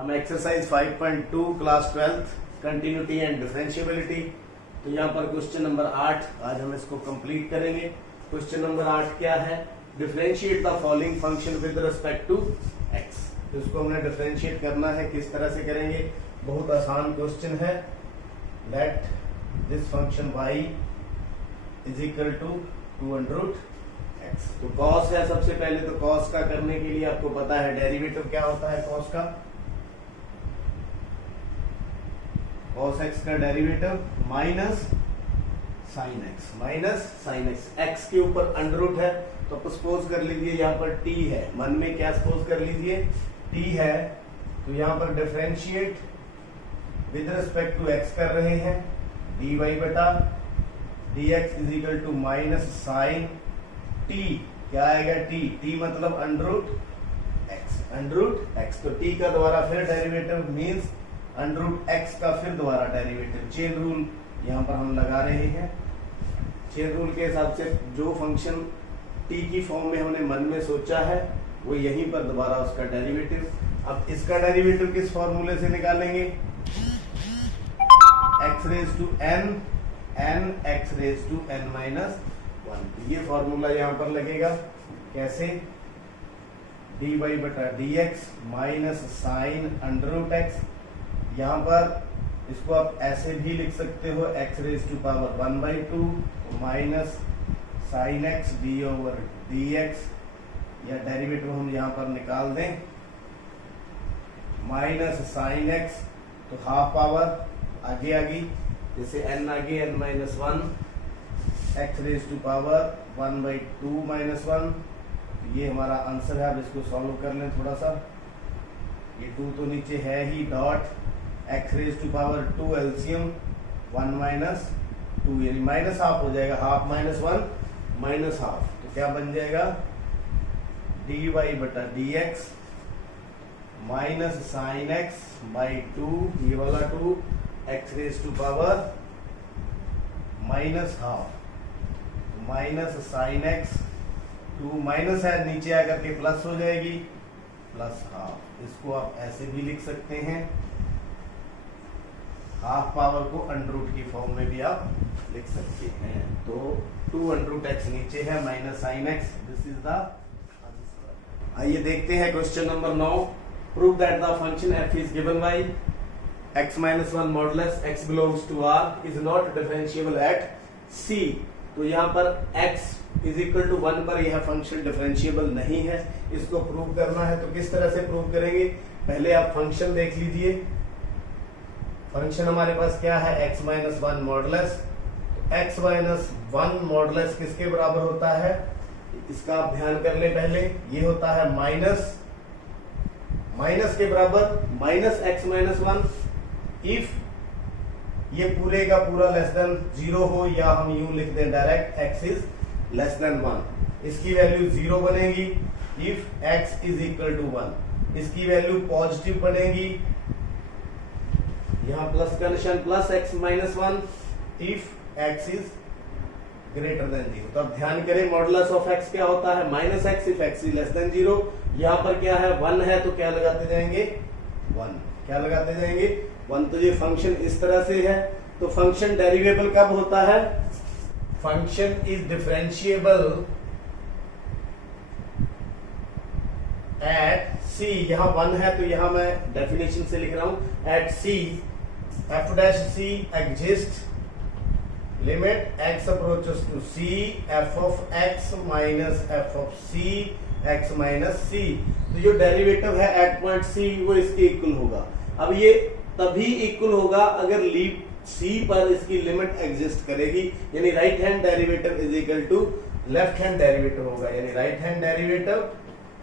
हम exercise 5.2 class 12th continuity and differentiability. तो यहाँ पर क्वेश्चन नंबर 8 आज हम इसको कंप्लीट करेंगे। क्वेश्चन नंबर 8 क्या है? Differentiate the following function with respect to x. तो इसको हमने डिफरेंशिएट करना है। किस तरह से करेंगे? बहुत आसान क्वेश्चन है। Let this function y is equal to 2√x। तो cos है सबसे पहले। तो cos का करने के लिए आपको पता है डेरिवेटिव क्या होता है cos का। cos x का derivative minus sine x। x के ऊपर अंडर है तो आप सपोज कर लीजिए यहाँ पर t है। मन में क्या सपोज कर लीजिए? t है। तो यहाँ पर differentiate with respect to x कर रहे हैं। dy बटा dx is equal to minus sine t। क्या आएगा? t मतलब अंडर x। तो t का द्वारा फिर डेरिवेटिव मींस अंडर x का फिर दोबारा डेरिवेटिव। चेन रूल यहाँ पर हम लगा रहे हैं। चेन रूल के हिसाब से जो फंक्शन t की फॉर्म में हमने मन में सोचा है वो यहीं पर दोबारा उसका डेरिवेटिव। अब इसका डेरिवेटिव किस फॉर्मूले से निकालेंगे? x raise to n x raise to n minus 1। ये फॉर्मूला यहाँ पर लगेगा। कैसे? dy बटा dx minus sine under x। यहाँ पर इसको आप ऐसे भी लिख सकते हो x raise to power 1/2 minus sine x d over dx, या डेरिवेटिव हम यहाँ पर निकाल दें माइनस साइन x। तो हाफ पावर आगे आगे, जैसे n आगे n minus 1 x raise to power 1/2 minus 1। ये हमारा आंसर है। अब इसको सॉल्व कर लें थोड़ा सा। ये 2 तो नीचे है ही, dot x raise to power 2 LCM 1 minus 2, यानी माइनस हाफ हो जाएगा। हाफ माइनस 1 माइनस हाफ, तो क्या बन जाएगा? dy बटा dx minus sine x by 2, ये वाला 2 x raise to power minus half minus sine x 2 minus है, नीचे आकर के प्लस हो जाएगी प्लस हाफ। इसको आप ऐसे भी लिख सकते हैं। हाफ पावर को अंडर रूट की फॉर्म में भी आप लिख सकते हैं। तो 2√x नीचे है minus sine x। This is the answer. आइए देखते हैं question number 9। Prove that the function f is given by x minus 1 modulus x belongs to r is not differentiable at c। तो यहाँ पर x इज इक्वल टू 1 पर यह function differentiable नहीं है। इसको प्रूव करना है। तो किस तरह से प्रूव करेंगे? पहले आप फंक्शन देख लीजिए। फंक्शन हमारे पास क्या है? x minus 1 modulus. x minus 1 modulus किसके बराबर होता है? इसका आप ध्यान कर ले। पहले ये होता है माइनस के बराबर माइनस x माइनस 1 इफ ये पूरे का पूरा लेस देन 0 हो, या हम यूं लिख दें direct x is less than 1। इसकी वैल्यू 0 बनेगी if x is equal to 1। इसकी वैल्यू पॉजिटिव बनेगी, यहाँ प्लस का निशान, plus x minus 1 if x is greater than 0। तो अब ध्यान करें, मॉडुलस ऑफ x क्या होता है? Minus x if x is less then 0। यहाँ पर क्या है? 1 है, तो क्या लगाते जाएंगे? 1। क्या लगाते जाएंगे? 1। तो ये फंक्शन इस तरह से है। तो फंक्शन डेरिवेबल कब होता है? Function is differentiable at c। यहाँ 1 है तो यहाँ मैं डेफिनेशन से लिख रहा हूं eight c f dash c exists limit x approaches to c f of x minus f of c x minus c। तो जो डेरिवेटिव है एट पॉइंट c वो इसके इक्वल होगा। अब ये तभी इक्वल होगा अगर लीप c पर इसकी लिमिट एग्जिस्ट करेगी, यानी right hand derivative is equal to left hand derivative होगा। यानी right hand derivative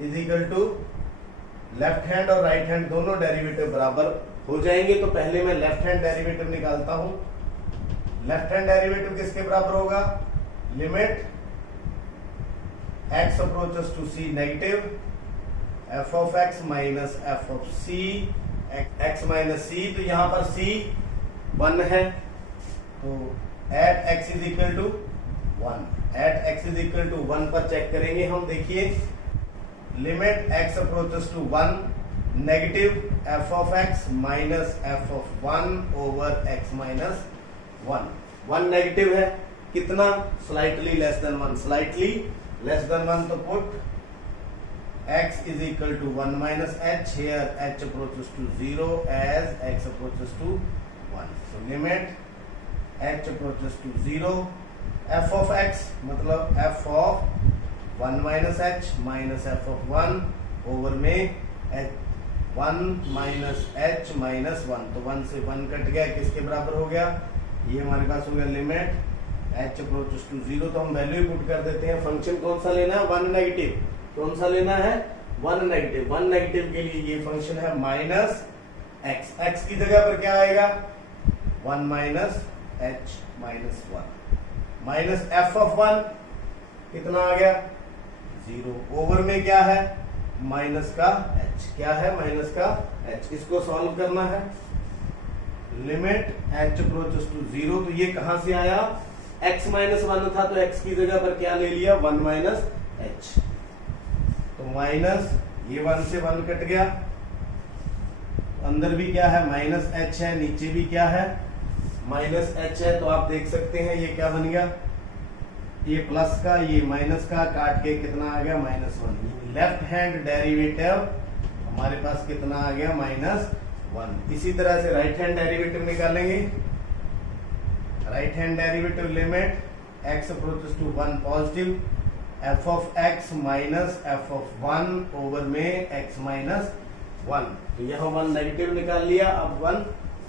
is equal to left hand और राइट हैंड दोनों डेरिवेटिव बराबर हो जाएंगे। तो पहले मैं लेफ्ट हैंड डेरिवेटिव निकालता हूं। लेफ्ट हैंड डेरिवेटिव किसके बराबर होगा? Limit x approaches to c negative f of x minus f of c x minus c। तो यहां पर c 1 है, तो at x is equal to 1। At x is equal to 1 पर चेक करेंगे हम। देखिए limit x approaches to 1 negative F of x minus F of 1 over x minus 1। 1 negative है, कितना? Slightly less than 1। Slightly less than 1 तो put x is equal to 1 minus h, here h approaches to 0 as x approaches to 1. So limit h approaches to 0, f of x मतलब f of 1 minus h minus f of 1 over में h 1 minus h minus 1, तो 1 से 1 cut गया, किसके बराबर हो गया? ये हमारे पास हो गया लिमिट h approaches to 0। तो हम वैल्यू पुट कर देते हैं। फंक्शन कौन सा लेना है? 1 नेगेटिव। कौन सा लेना है? 1 नेगेटिव। 1 नेगेटिव के लिए ये फंक्शन है माइनस एक्स। एक्स की जगह पर क्या आएगा? 1 minus h minus 1 minus F of 1 कितना आ गया? 0 ओवर में क्या है? माइनस का h। क्या है? माइनस का h। इसको सॉल्व करना है। लिमिट h अप्रोचेस टू 0, तो ये कहां से आया? x माइनस 1 था तो x की जगह पर क्या ले लिया? 1 माइनस h। तो माइनस ये 1 से 1 कट गया, अंदर भी क्या है? माइनस h है, नीचे भी क्या है? माइनस h है। तो आप देख सकते हैं ये क्या बन गया? ये प्लस का, ये माइनस का काट के कितना आ गया? माइनस 1। लेफ्ट हैंड डेरिवेटिव हमारे पास कितना आ गया? माइनस 1। इसी तरह से राइट हैंड डेरिवेटिव निकालेंगे। Right hand derivative limit x approaches to 1 positive f of x minus f of 1 over में x माइनस 1। तो यहाँ 1 नेगेटिव निकाल लिया, अब 1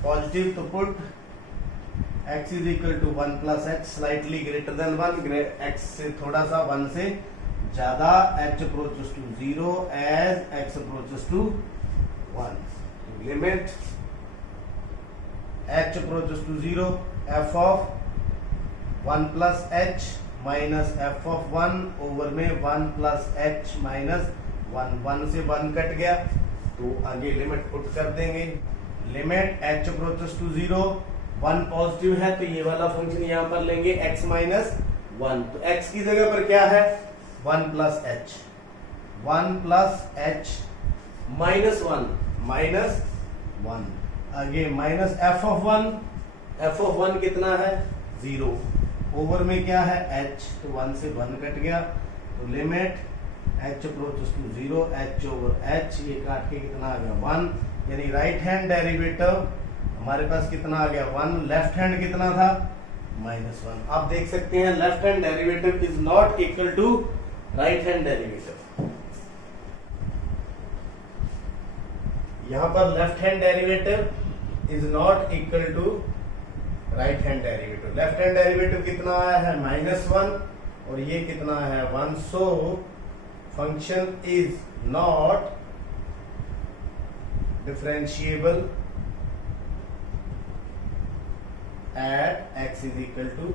पॉजिटिव, तो put x is equal to 1 plus h slightly greater than 1, x से थोड़ा सा 1 से ज्यादा, h approaches to 0 as x approaches to 1। Limit h approaches to 0 f of 1 plus h minus F of 1 over में 1 plus h minus 1। 1 से 1 cut गया, तो आगे लिमिट पुट कर देंगे। Limit h approaches to 0, 1 positive है तो ये वाला फंक्शन यहां पर लेंगे x माइनस 1। तो x की जगह पर क्या है? 1 plus h। 1 plus h minus 1 minus 1, आगे minus F of 1। F of 1 कितना है? 0 ओवर में क्या है? h, तो 1 से 1 कट गया, तो limit h approaches to 0, h over h, ये काट के कितना आ गया? 1। यानी राइट हैंड डेरिवेटिव हमारे पास कितना आ गया? 1। लेफ्ट हैंड कितना था? माइनस 1। आप देख सकते हैं left hand derivative is not equal to right hand derivative. यहां पर left hand derivative is not equal to right hand derivative. Left hand derivative कितना आया है? माइनस 1 और ये कितना है? 1। So function is not differentiable at x is equal to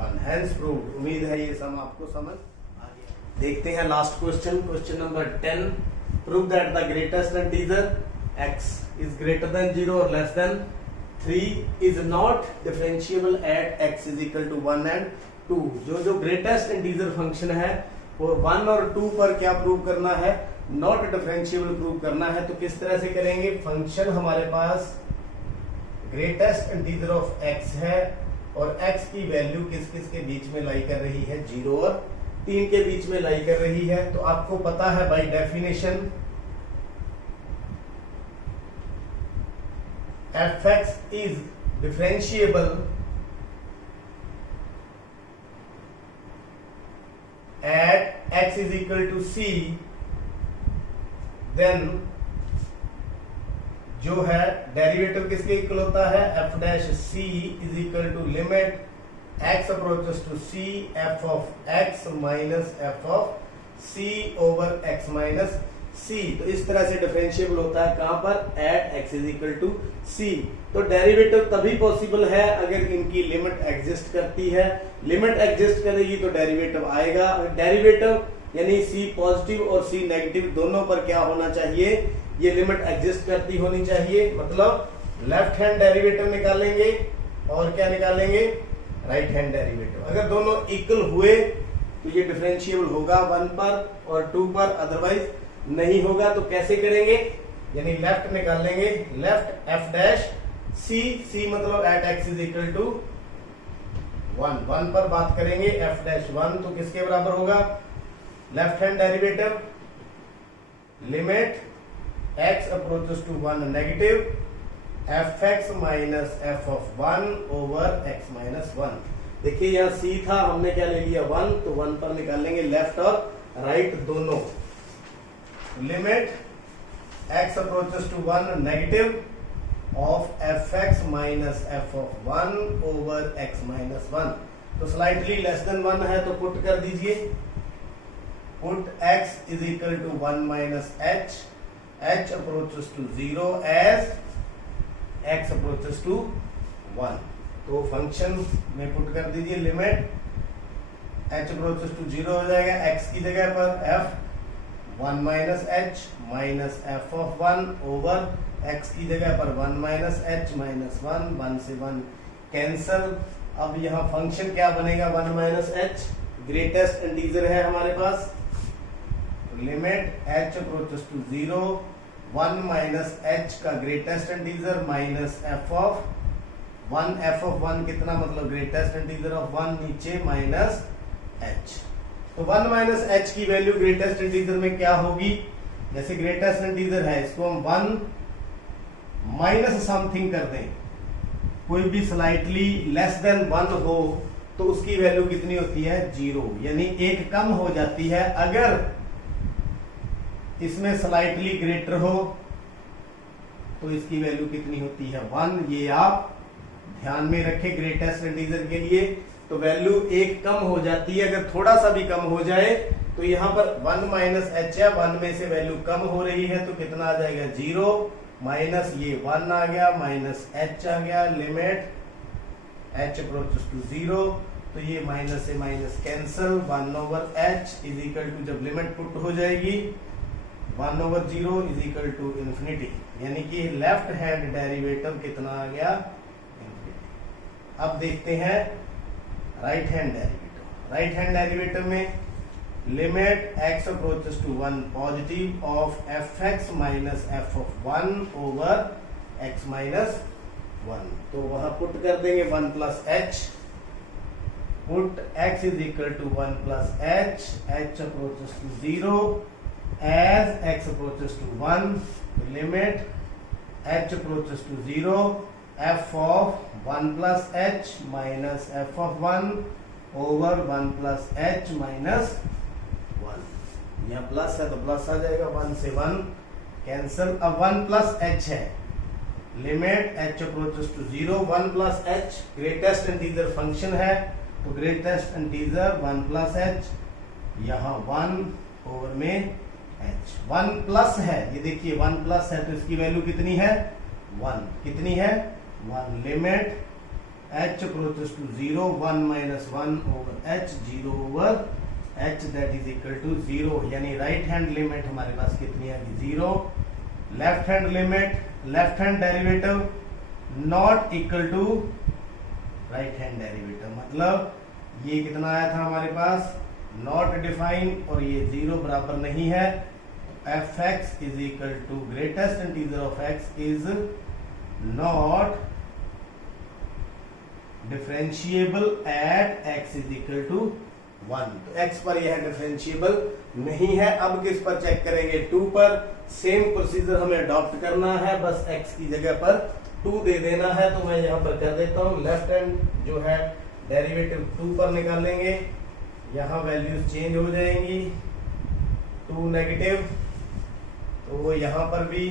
1। Hence proved. उम्मीद है ये सम आपको समझ आ गया। देखते हैं last question, question number 10। Prove that the greatest integer x is greater than 0 और less than 3 is not differentiable at x is equal to 1 and 2। जो ग्रेटेस्ट इंटीजर फंक्शन है वो 1 और 2 पर क्या प्रूव करना है? नॉट डिफरेंशिएबल प्रूव करना है। तो किस तरह से करेंगे? फंक्शन हमारे पास ग्रेटेस्ट इंटीजर ऑफ x है और x की वैल्यू किस किस के बीच में लाई कर रही है? 0 और 3 के बीच में लाई कर रही है। तो आपको पता है by definition fx is differentiable at x is equal to c, then जो है डेरिवेटिव किसके इक्वल होता है? f dash c is equal to limit x approaches to c f of x minus f of c over x minus c। तो इस तरह से differentiable होता है कहां पर? At x is equal to c। तो डेरिवेटिव तभी पॉसिबल है अगर इनकी लिमिट एग्जिस्ट करती है। लिमिट एग्जिस्ट करेगी तो डेरिवेटिव आएगा। डेरिवेटिव यानी c पॉजिटिव और c नेगेटिव दोनों पर क्या होना चाहिए? ये लिमिट एग्जिस्ट करती होनी चाहिए। मतलब लेफ्ट हैंड डेरिवेटिव निकालेंगे और क्या निकालेंगे? Right hand derivative. अगर दोनों इक्वल हुए तो ये डिफरेंशिएबल होगा 1 पर और 2 पर, अदरवाइज नहीं होगा। तो कैसे करेंगे? यानी लेफ्ट निकाल लेंगे, लेफ्ट एफ डैश सी मतलब at x is equal to 1 पर बात करेंगे एफ डैश 1 तो किसके बराबर होगा, left hand derivative limit x approaches to 1 negative F x minus F of 1 over x minus 1। देखिए यहाँ c था, हमने क्या ले लिया 1, तो 1 पर निकाल लेंगे लेफ्ट और राइट दोनों। Limit x approaches to 1 negative of F x minus F of 1 over x minus 1। तो स्लाइटली लेस देन 1 है तो पुट कर दीजिए, put x is equal to 1 minus h approaches to 0 as x approaches to 1। तो function में put कर दीजिए, limit h approaches to 0 हो जाएगा, x की जगह पर f 1 minus h minus F of 1 over x की जगह पर 1 माइनस h माइनस 1 से 1 कैंसल। अब यहाँ फंक्शन क्या बनेगा, 1 माइनस h ग्रेटेस्ट इंटीजर है हमारे पास, limit h approaches to 0 1 minus h का greatest integer minus F of 1 कितना मतलब ग्रेटेस्ट इंटीजर ऑफ 1 नीचे माइनस h। तो 1 माइनस h की वैल्यू ग्रेटेस्ट इंटीजर में क्या होगी, जैसे ग्रेटेस्ट इंटीजर है इसको हम 1 माइनस समथिंग कर दें, कोई भी स्लाइटली लेस देन 1 हो तो उसकी वैल्यू कितनी होती है 0, यानी एक कम हो जाती है। अगर इसमें स्लाइटली ग्रेटर हो तो इसकी वैल्यू कितनी होती है 1। ये आप ध्यान में रखें ग्रेटेस्ट इंटीजर के लिए, तो वैल्यू एक कम हो जाती है। अगर थोड़ा सा भी कम हो जाए तो यहाँ पर 1 माइनस h है, 1 में से वैल्यू कम हो रही है तो कितना आ जाएगा 0 माइनस ये 1 आ गया माइनस h आ गया, लिमिट h अप्रोचेस टू 0 तो ये माइनस से minus cancel, 1 over h is equal to जब लिमिट पुट हो जाएगी 1 over 0 is equal to infinity, यानी कि लेफ्ट हैंड डेरिवेटिव कितना आ गया इंफिनिटी। अब देखते हैं right hand derivative. Right hand derivative में limit x approaches to 1 positive of F x minus F of 1 over x minus 1, तो वहां पुट कर देंगे 1 plus h, put x is equal to 1 plus h approaches to 0 as x approaches to 1, limit h approaches to 0 f of 1 plus h minus f of 1 over 1 plus h minus 1। यहाँ plus है तो plus आ जाएगा, 1 से 1 cancel. अब 1 plus h है, limit h approaches to 0 1 plus h greatest integer function है तो greatest integer 1 plus h, यहाँ 1 ओवर में h 1 प्लस है, ये देखिए 1 प्लस है तो इसकी वैल्यू कितनी है 1, कितनी है 1, limit h approaches to 0 1 minus 1 over h 0 over h that is equal to 0, यानी राइट हैंड लिमिट हमारे पास कितनी है 0। Left hand limit, left hand derivative not equal to right hand derivative, मतलब ये कितना आया था हमारे पास नॉट डिफाइन और ये 0 बराबर नहीं है। F x is equal to greatest integer of x is not differentiable at x is equal to 1, तो x पर यह डिफरेंशिएबल नहीं है। अब किस पर चेक करेंगे 2 पर। सेम प्रोसीजर हमें अडॉप्ट करना है, बस x की जगह पर 2 दे देना है, तो मैं यहां पर कर देता हूं। लेफ्ट हैंड जो है डेरिवेटिव 2 पर निकालेंगे, यहाँ वैल्यूज चेंज हो जाएंगी, 2 नेगेटिव तो यहाँ पर भी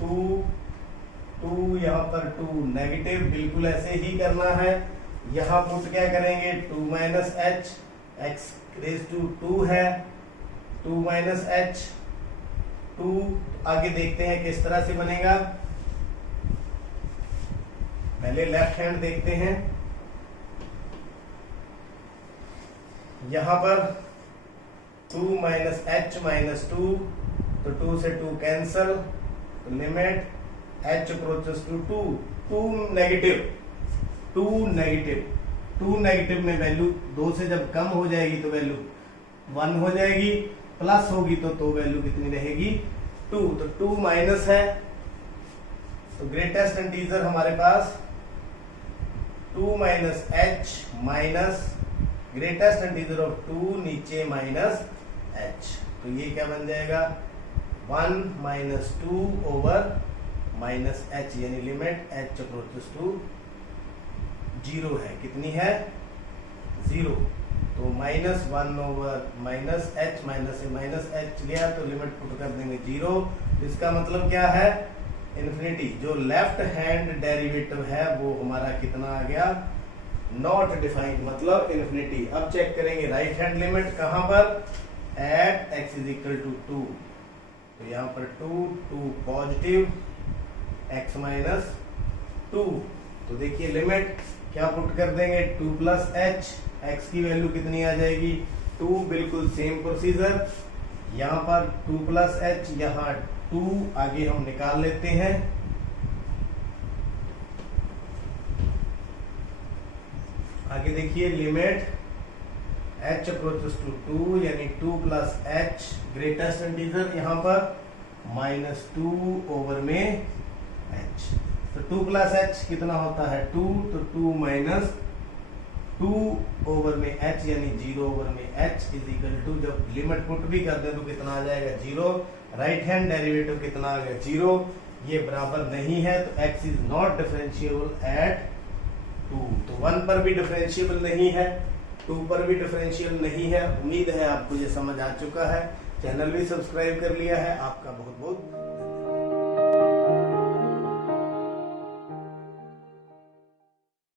2 यहाँ पर 2 नेगेटिव, बिल्कुल ऐसे ही करना है। यहाँ पुट क्या करेंगे 2 minus h, x raise to 2 है 2 माइनस h 2, आगे देखते हैं किस तरह से बनेगा। पहले लेफ्ट हैंड देखते हैं, यहां पर 2 माइनस h माइनस 2 तो 2 से 2 कैंसल, तो limit h approaches to 2 negative में वैल्यू 2 से जब कम हो जाएगी तो वैल्यू 1 हो जाएगी, प्लस होगी तो वैल्यू कितनी रहेगी 2, तो 2 माइनस है, तो ग्रेटेस्ट इंटीजर हमारे पास 2 minus h minus greatest integer of 2 नीचे माइनस h, तो ये क्या बन जाएगा 1 माइनस 2 ओवर माइनस h, यानी लिमिट h अप्रोचेस टू 0 है, कितनी है 0, तो minus 1 over minus h minus से माइनस h लिया तो लिमिट पुट कर देंगे 0, इसका मतलब क्या है इन्फिनिटी। जो लेफ्ट हैंड डेरिवेटिव है वो हमारा कितना आ गया नॉट डिफाइंड, मतलब इन्फिनिटी। अब चेक करेंगे राइट हैंड लिमिट कहां पर, at x is equal to 2, तो यहां पर 2 पॉजिटिव x माइनस 2, तो देखिए लिमिट क्या पुट कर देंगे 2 प्लस h, x की वैल्यू कितनी आ जाएगी 2, बिल्कुल सेम प्रोसीजर, यहाँ पर 2 प्लस h, यहाँ 2 आगे हम निकाल लेते हैं, आगे देखिए लिमिट h अप्रोचेस टू 2, यानी 2 प्लस h ग्रेटेस्ट इंटीजर यहाँ पर माइनस 2 ओवर में h, तो 2 प्लस h कितना होता है 2, तो 2 माइनस 2 ओवर में h यानी 0 ओवर में h इज इक्वल टू, जब लिमिट पुट भी कर दे तो कितना आ जाएगा 0, राइट हैंड डेरिवेटिव कितना आ गया 0, ये बराबर नहीं है, तो x is not differentiable eight 2, तो 1 पर भी डिफरेंशिएबल नहीं है, 2 पर भी डिफरेंशियल नहीं है। उम्मीद है आपको ये समझ आ चुका है, चैनल भी सब्सक्राइब कर लिया है, आपका बहुत बहुत